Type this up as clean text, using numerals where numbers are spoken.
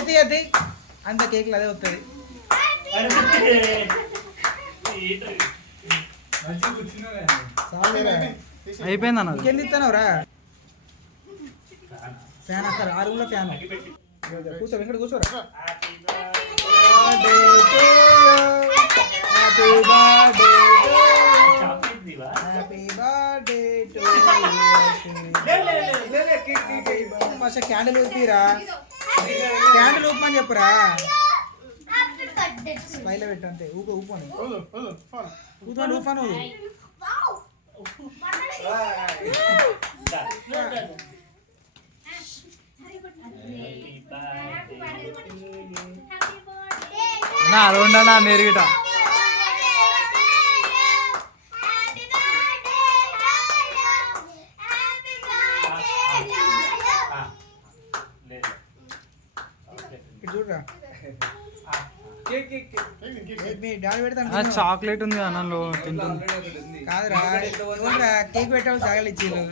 అది అంత కేక్లు అదే వస్తుంది. అయిపోయింది అన్న. ఇంకేం ఇస్తానవరా ఫ్యాన్ వస్తారు. ఆ రూమ్లో ఫ్యాన్. కూర్చో వెంకట కూర్చోరా. క్యాండిల్ ఊపిరా, క్యాండిల్ ఊపమని చెప్పరా. స్మైల్ పెట్టు అంతే. ఊపను ఊపాను ఊపాను. నా అదొండనా మీరు గిట చూడరా. చాక్లెట్ ఉంది అన్నంలో తింటుంది కాదురా. కేక్ పెట్టావు జాగాలు ఇచ్చి నువ్వు